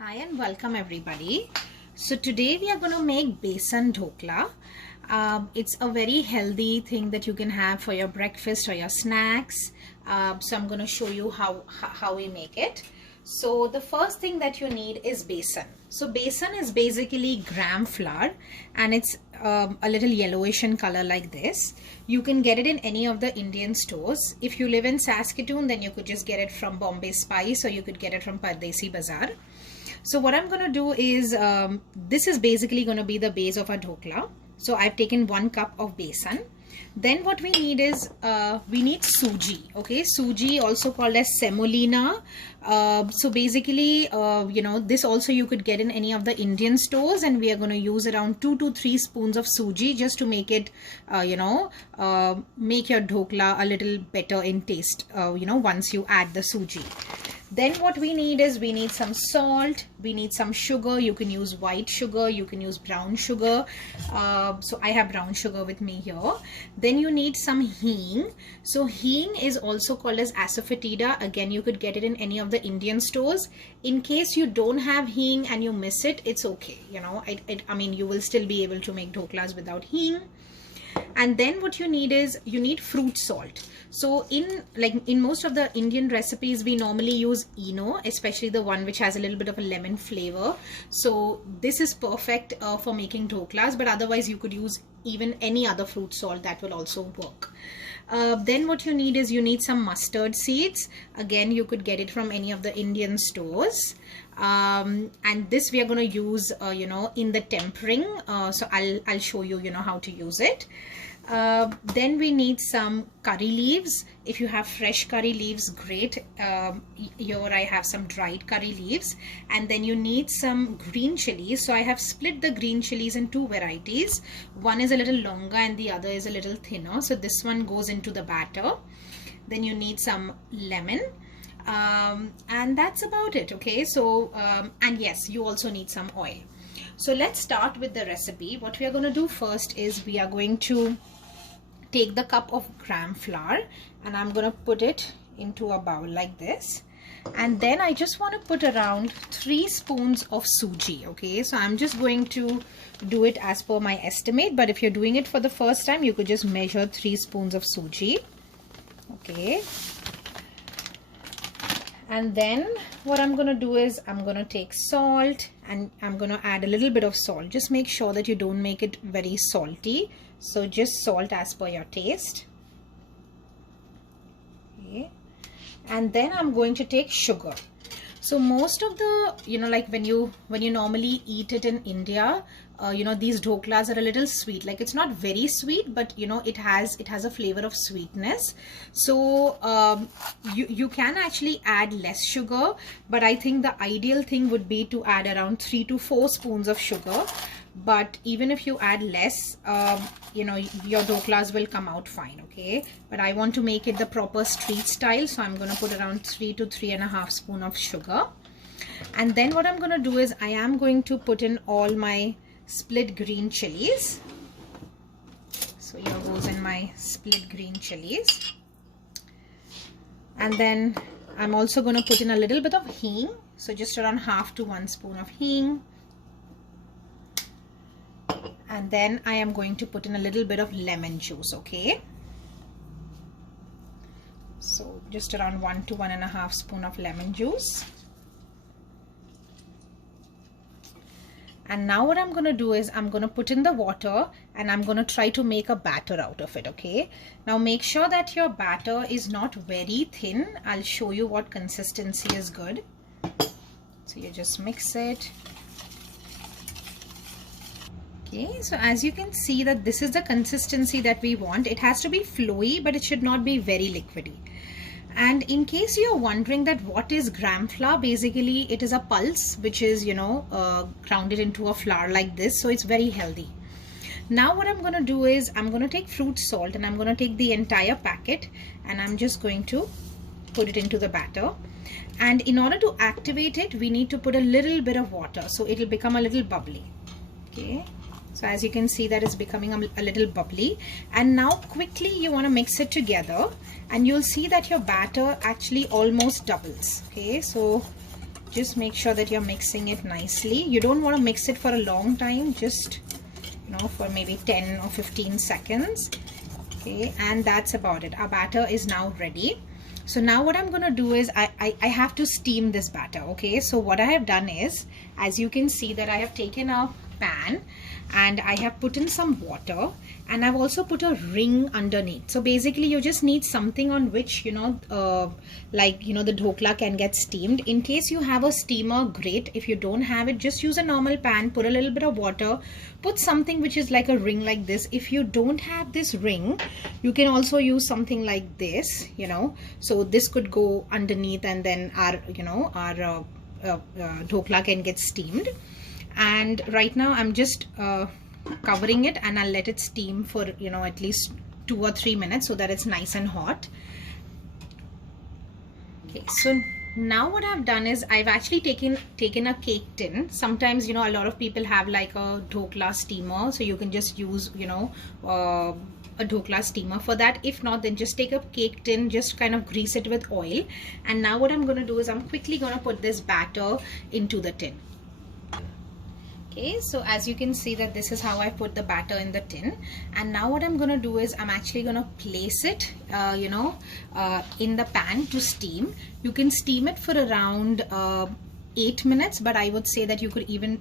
Hi and welcome everybody. So today we are going to make besan dhokla. It's a very healthy thing that you can have for your breakfast or your snacks. So I'm going to show you how we make it. So the first thing that you need is besan. So besan is basically gram flour and it's a little yellowish in color like this. You can get it in any of the Indian stores. If you live in Saskatoon, then you could just get it from Bombay Spice or you could get it from Pardesi Bazaar. So what I'm going to do is, this is basically going to be the base of our dhokla. So I've taken 1 cup of besan. Then what we need is, we need suji. Okay, suji also called as semolina. So basically, this also you could get in any of the Indian stores, and we are going to use around 2 to 3 spoons of suji just to make it, make your dhokla a little better in taste, once you add the suji. Then what we need is, we need some salt, we need some sugar. You can use white sugar, you can use brown sugar. So I have brown sugar with me here. Then you need some hing. So hing is also called as asafoetida. Again, you could get it in any of the Indian stores. In case you don't have hing and you miss it, it's okay. I mean, you will still be able to make dhoklas without hing. And then what you need is, you need fruit salt. So in most of the Indian recipes, we normally use Eno, especially the one which has a little bit of a lemon flavor. So this is perfect for making dhoklas, but otherwise you could use even any other fruit salt, that will also work. Then what you need is, you need some mustard seeds. Again, you could get it from any of the Indian stores. And this we are going to use, in the tempering. So I'll show you, how to use it. Then we need some curry leaves. If you have fresh curry leaves, great. Here I have some dried curry leaves. And then you need some green chilies. So I have split the green chilies in 2 varieties. One is a little longer and the other is a little thinner. So this one goes into the batter. Then you need some lemon. And that's about it. Okay, so and yes, you also need some oil. So let's start with the recipe. What we are going to do first is, we are going to take the cup of gram flour and I'm going to put it into a bowl like this. And then I just want to put around 3 spoons of suji. Okay, so I'm just going to do it as per my estimate, but if you're doing it for the first time, you could just measure 3 spoons of suji. Okay. And then what I'm going to do is, I'm going to take salt and I'm going to add a little bit of salt. Just make sure that you don't make it very salty. So just salt as per your taste. Okay. And then I'm going to take sugar. So most of the, like when you normally eat it in India, these dhoklas are a little sweet. Like, it's not very sweet, but it has a flavor of sweetness. So you can actually add less sugar, but I think the ideal thing would be to add around 3 to 4 spoons of sugar. But even if you add less, your dhoklas will come out fine. Okay, but I want to make it the proper street style, so I'm going to put around 3 to 3.5 spoons of sugar. And then what I'm going to do is, I am going to put in all my split green chilies. So here goes in my split green chilies. And then I'm also going to put in a little bit of hing. So just around half to 1 spoon of hing. And then I am going to put in a little bit of lemon juice. Okay, so just around 1 to 1.5 spoon of lemon juice. And now what I'm going to do is, I'm going to put in the water and I'm going to try to make a batter out of it. Okay, now make sure that your batter is not very thin. I'll show you what consistency is good. So you just mix it. Okay, so as you can see, that this is the consistency that we want. It has to be flowy, but it should not be very liquidy. And in case you're wondering that what is gram flour, basically it is a pulse which is grounded into a flour like this, so it's very healthy. Now what I'm going to do is, I'm going to take fruit salt and I'm going to take the entire packet and I'm just going to put it into the batter. And in order to activate it, we need to put a little bit of water, so it will become a little bubbly. Okay, so as you can see, that is becoming a little bubbly. And now quickly you want to mix it together and you'll see that your batter actually almost doubles. Okay, so just make sure that you're mixing it nicely. You don't want to mix it for a long time, just for maybe 10 or 15 seconds. Okay, and that's about it. Our batter is now ready. So now what I'm going to do is I have to steam this batter. Okay, so what I have done is, as you can see, that I have taken a pan and I have put in some water, and I've also put a ring underneath. So basically you just need something on which the dhokla can get steamed. In case you have a steamer, great. If you don't have it, just use a normal pan, put a little bit of water, put something which is like a ring like this. If you don't have this ring, you can also use something like this, so this could go underneath, and then our dhokla can get steamed. And right now I'm just covering it, and I'll let it steam for at least 2 or 3 minutes so that it's nice and hot. Okay, so now what I've done is I've actually taken a cake tin. Sometimes a lot of people have like a dhokla steamer, so you can just use a dhokla steamer for that. If not, then just take a cake tin, just kind of grease it with oil. And now what I'm going to do is I'm quickly going to put this batter into the tin. Okay, so as you can see that this is how I put the batter in the tin. And now what I'm going to do is I'm actually going to place it in the pan to steam. You can steam it for around 8 minutes, but I would say that you could even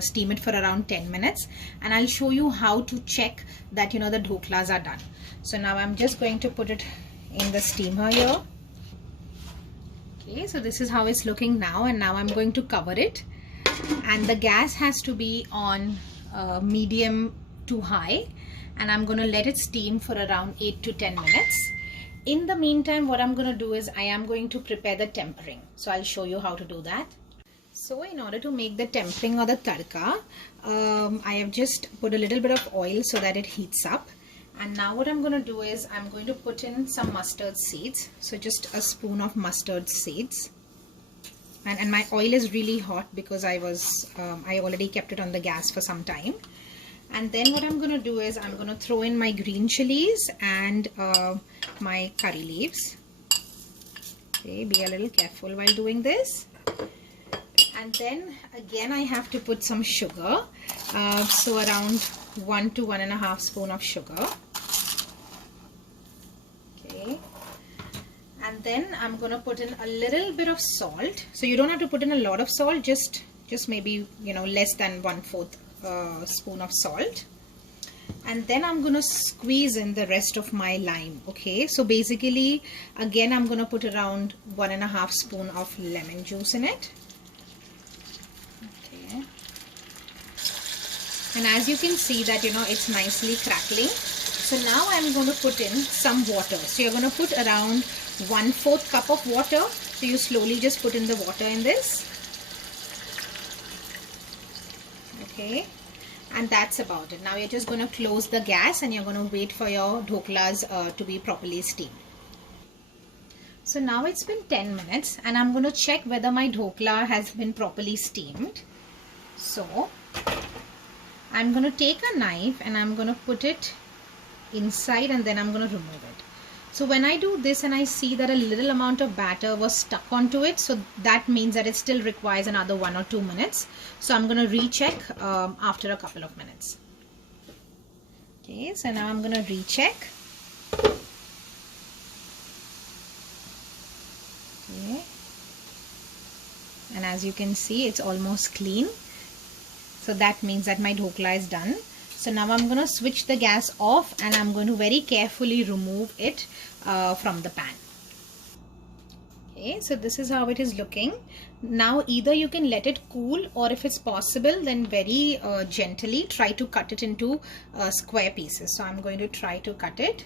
steam it for around 10 minutes. And I'll show you how to check that the dhoklas are done. So now I'm just going to put it in the steamer here. Okay, so this is how it's looking now, and now I'm going to cover it. And the gas has to be on medium to high, and I'm going to let it steam for around 8 to 10 minutes. In the meantime, what I'm going to do is I am going to prepare the tempering. So I'll show you how to do that. So in order to make the tempering or the tadka, I have just put a little bit of oil so that it heats up. And now what I'm going to do is I'm going to put in some mustard seeds. So just a spoon of mustard seeds. And my oil is really hot because I already kept it on the gas for some time. And then what I'm going to do is I'm going to throw in my green chilies and my curry leaves. Okay, be a little careful while doing this. And then again I have to put some sugar, so around 1 to 1.5 spoon of sugar. Okay. And then I'm going to put in a little bit of salt. So you don't have to put in a lot of salt, just maybe less than 1/4 spoon of salt. And then I'm going to squeeze in the rest of my lime. Okay, so basically again I'm going to put around 1.5 spoon of lemon juice in it. Okay. And as you can see that it's nicely crackling. So now I'm going to put in some water. So you're going to put around 1/4 cup of water. So you slowly just put in the water in this. Okay, and that's about it. Now you're just going to close the gas and you're going to wait for your dhoklas to be properly steamed. So now it's been 10 minutes and I'm going to check whether my dhokla has been properly steamed. So I'm going to take a knife and I'm going to put it inside, and then I'm going to remove it. So when I do this and I see that a little amount of batter was stuck onto it, so that means that it still requires another 1 or 2 minutes. So I'm going to recheck after a couple of minutes. Okay, so now I'm going to recheck. Okay. And as you can see, it's almost clean. So that means that my dhokla is done. So now I'm going to switch the gas off and I'm going to very carefully remove it from the pan. Okay, so this is how it is looking. Now either you can let it cool, or if it's possible then very gently try to cut it into square pieces. So I'm going to try to cut it.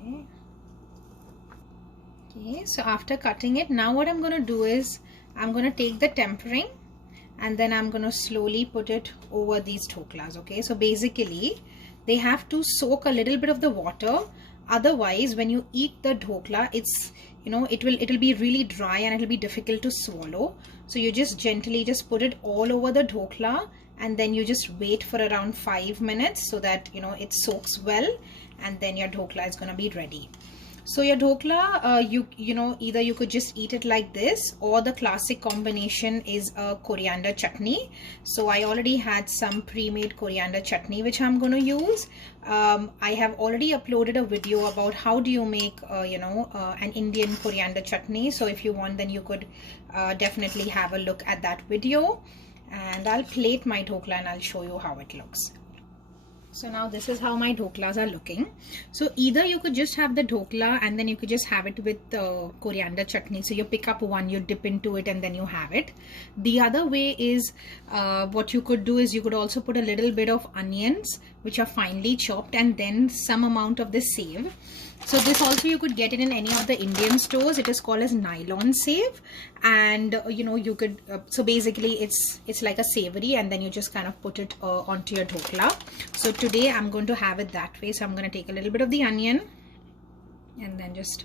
Okay. Okay, so after cutting it, now what I'm going to do is I'm going to take the tempering and then I'm going to slowly put it over these dhoklas. Okay, so basically they have to soak a little bit of the water, otherwise when you eat the dhokla, it's it will be really dry and it will be difficult to swallow. So you just gently just put it all over the dhokla and then you just wait for around 5 minutes so that it soaks well, and then your dhokla is going to be ready. So your dhokla, you know, either you could just eat it like this, or the classic combination is a coriander chutney. So I already had some pre-made coriander chutney which I'm going to use. I have already uploaded a video about how do you make an Indian coriander chutney. So if you want, then you could definitely have a look at that video. And I'll plate my dhokla and I'll show you how it looks. So now this is how my dhoklas are looking. So either you could just have the dhokla and then you could just have it with coriander chutney. So you pick up one, you dip into it, and then you have it. The other way is what you could do is you could also put a little bit of onions which are finely chopped, and then some amount of the save. So this also you could get it in any of the Indian stores. It is called as nylon save, and you could so basically it's like a savory, and then you just kind of put it onto your dhokla. So today I'm going to have it that way. So I'm going to take a little bit of the onion and then just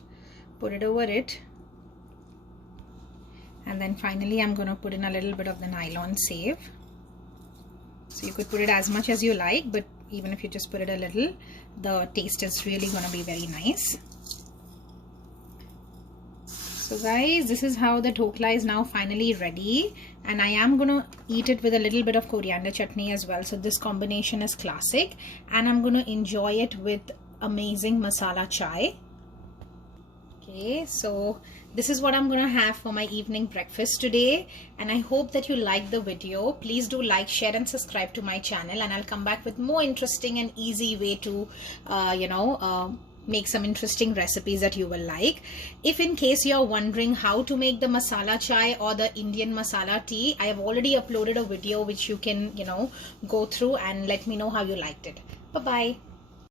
put it over it, and then finally I'm going to put in a little bit of the nylon save. So you could put it as much as you like, but even if you just put it a little, the taste is really going to be very nice. So guys, this is how the dhokla is now finally ready, and I am going to eat it with a little bit of coriander chutney as well. So this combination is classic, and I'm going to enjoy it with amazing masala chai. Okay, so this is what I'm going to have for my evening breakfast today, and I hope that you liked the video. Please do like, share and subscribe to my channel, and I'll come back with more interesting and easy way to make some interesting recipes that you will like. If in case you're wondering how to make the masala chai or the Indian masala tea, I have already uploaded a video which you can go through and let me know how you liked it. Bye bye.